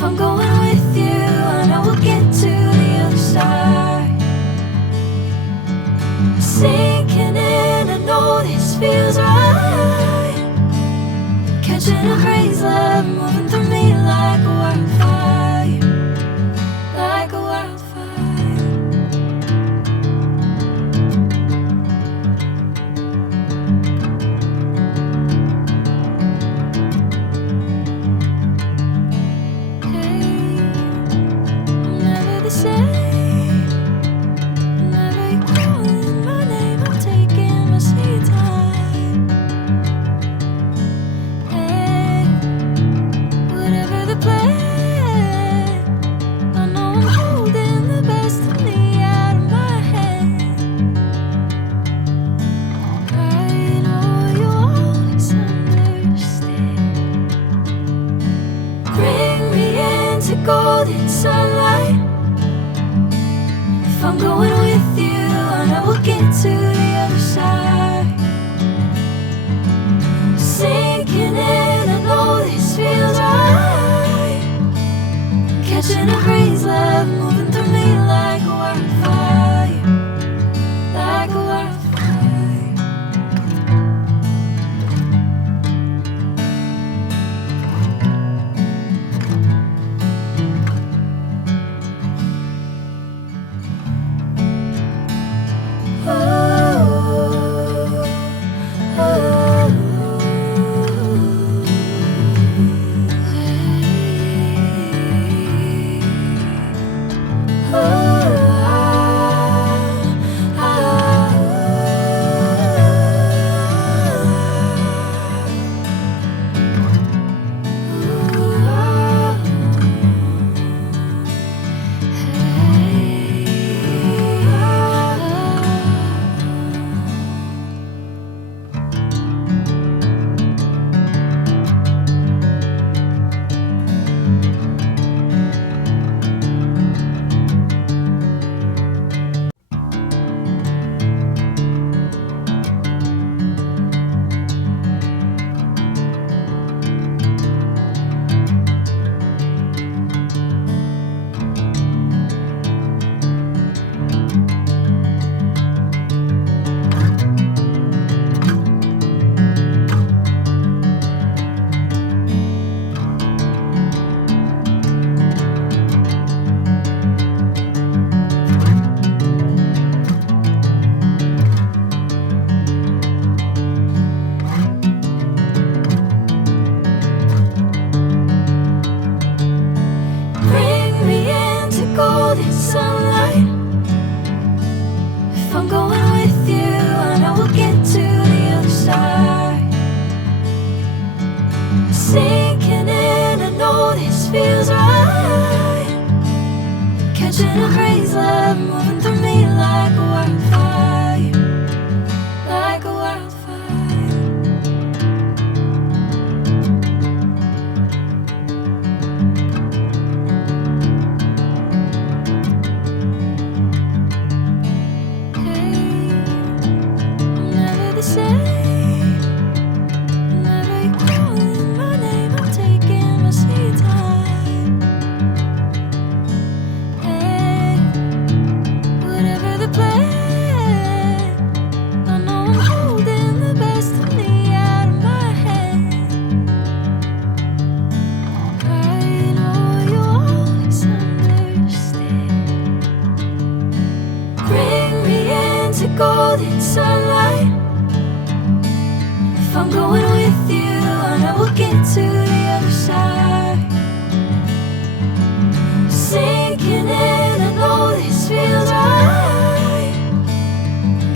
If I'm going with you, I know we'll get to the other side. Sinking in, I know this feels right. Catching a crazy love, moving through me like a wildfire, like a wildfire. Golden sunlight. If I'm going with you, I know we'll get to the other side. Sinking in, I know this feels right. Catching a crazy love, moving through me like a wildfire, like a wildfire. Sinking in, I know this feels right. Catching a crazy love, moving through me like a wildfire, like a wildfire. Hey, I'm never the same. Golden sunlight. If I'm going with you, I know we'll get to the other side. Sinking in, I know this feels right.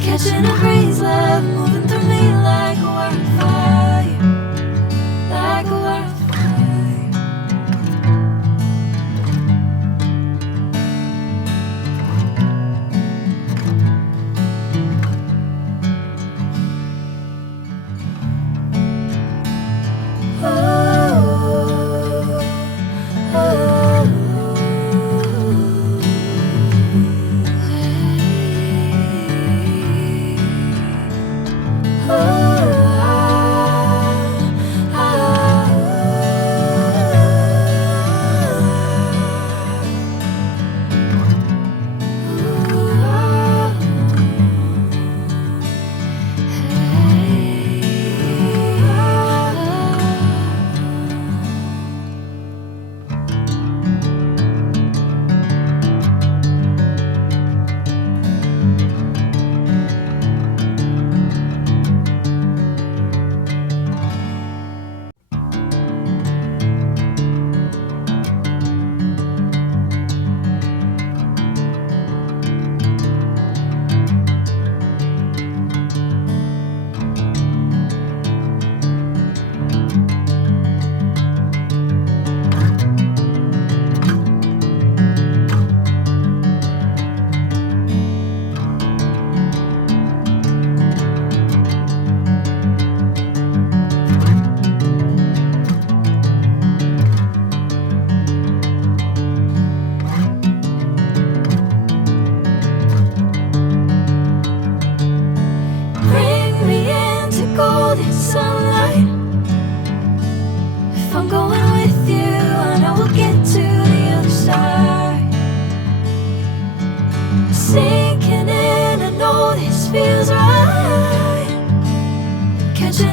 Catching a crazy love, moving through me like a wildfire, like a wildfire.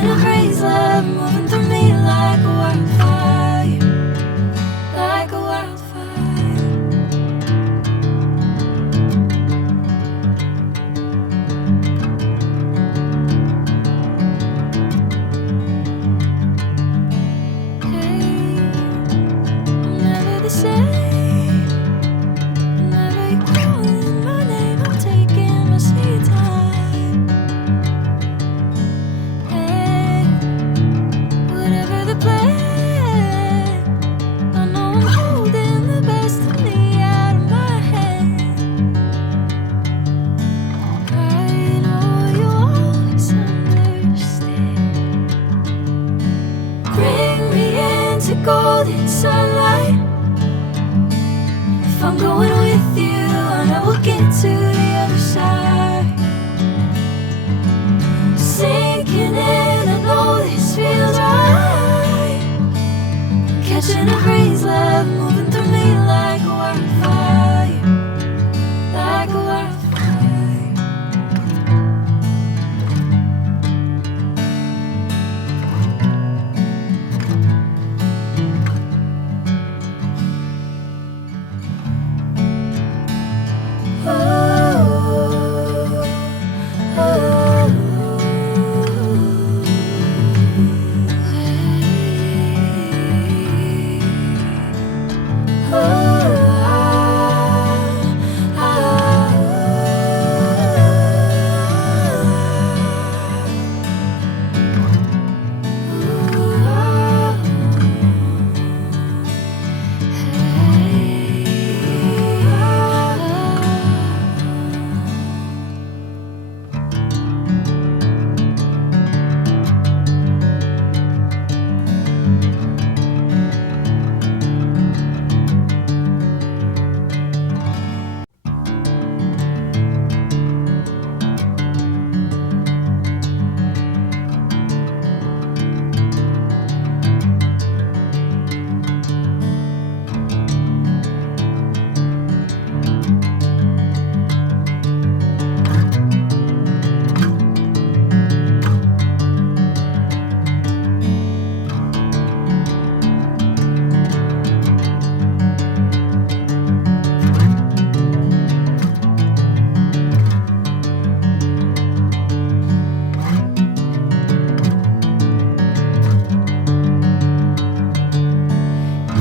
catching a crazy love moving through me like a wildfire, like a wildfire. Hey, I'm never the same. Whenever you're calling my name, I'm taking my sweet time. Hey, whatever the plan, I know I'm holding the best of me out of my hand. I know you'll always understand. Bring me into golden sunlight. If I'm going with you, I know we'll get to the other side. Sinking in, I know this feels right. Catching a crazy love moving through me like a wildfire, like a wildfire.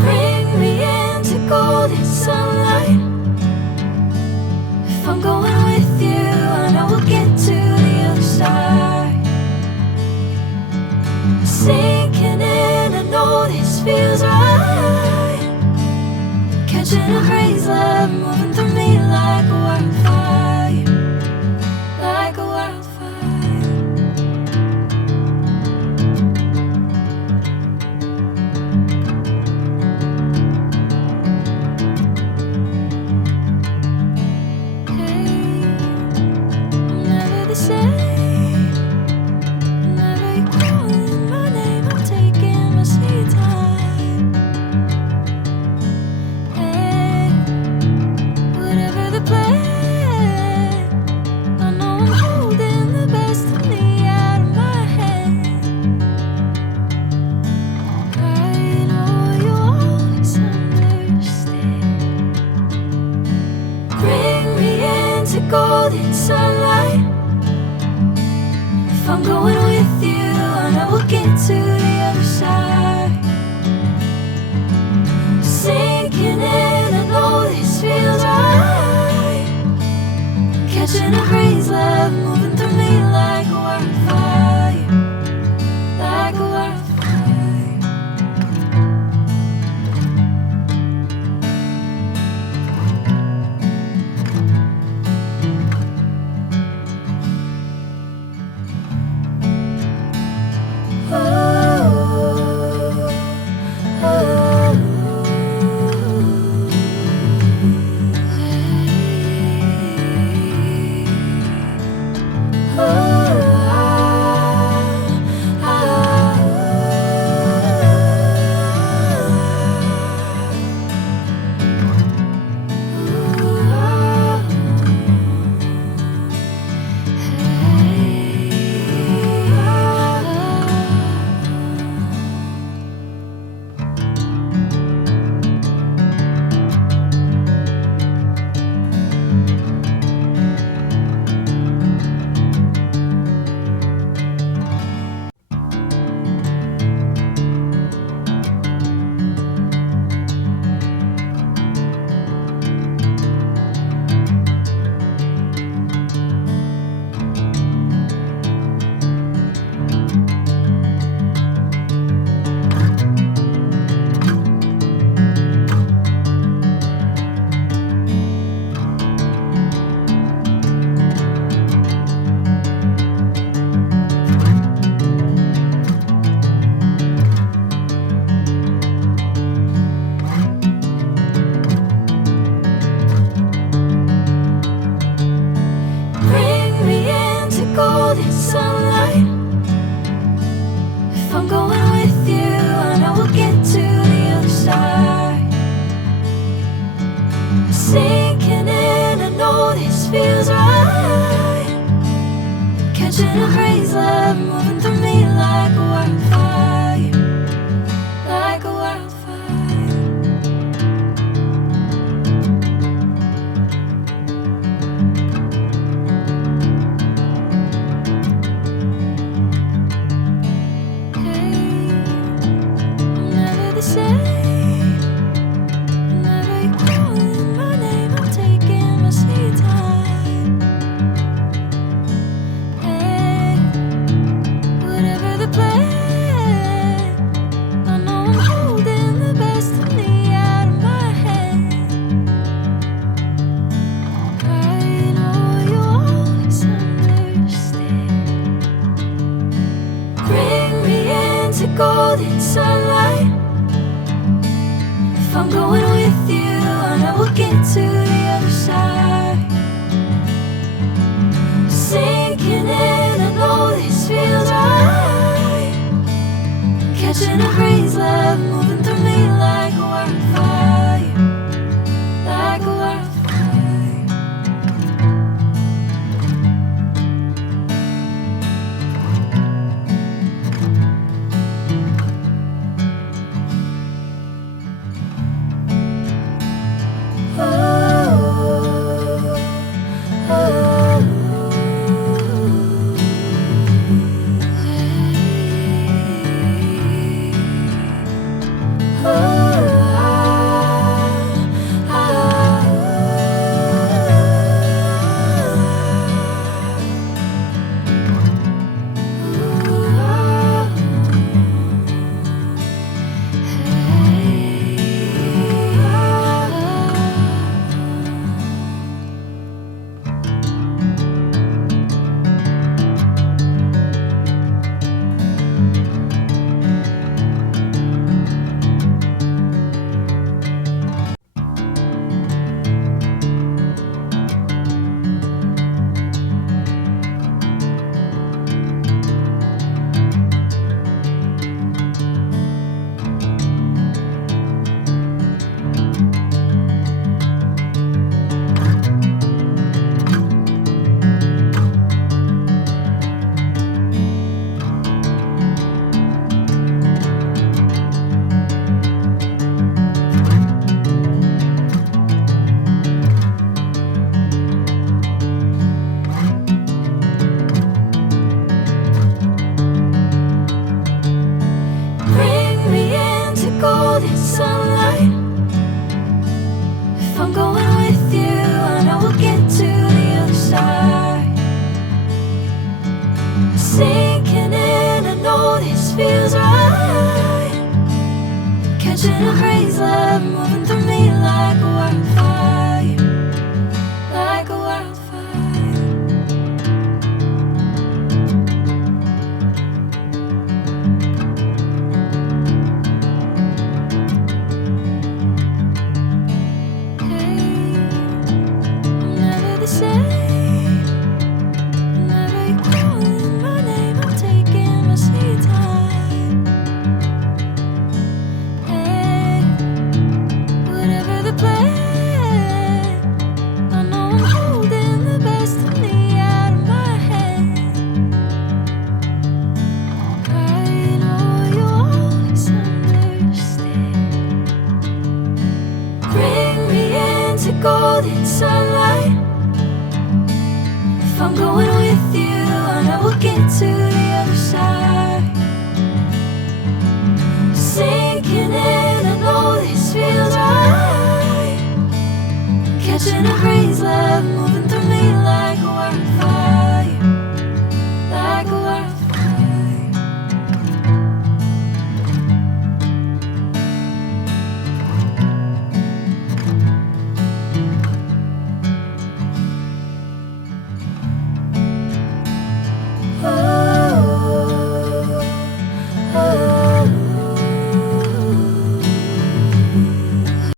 Bring me into golden sunlight. If I'm going with you, I know we'll get to the other side. Sinking in, I know this feels right. Catching a crazy love moving through me like a wildfire, like a wildfire. Hey, I'm never the same. Whenever you're calling my name, I'm taking my sweet time. Hey, whatever the plan, I know I'm holding the best of me out of my hand. I know you'll always understand. Bring me into golden sunlight. If I'm going with you, I know we'll get to the other side. Sinking in, I know this feels right. Catching a crazy love moving through me like a wildfire, like a wildfire. If I'm going with you, I know we'll get to the other side. Sinking in, I know this feels right. Catching a breeze, love moving through me like a wildfire, like a wildfire. Golden sunlight. If I'm going with you, I know we'll get to the other side. Sinking in, I know this feels right. Catching a breeze, love moving through me like a wildfire, like a wildfire. Golden sunlight. If I'm going with you, I know we'll get to the other side. Sinking in, I know this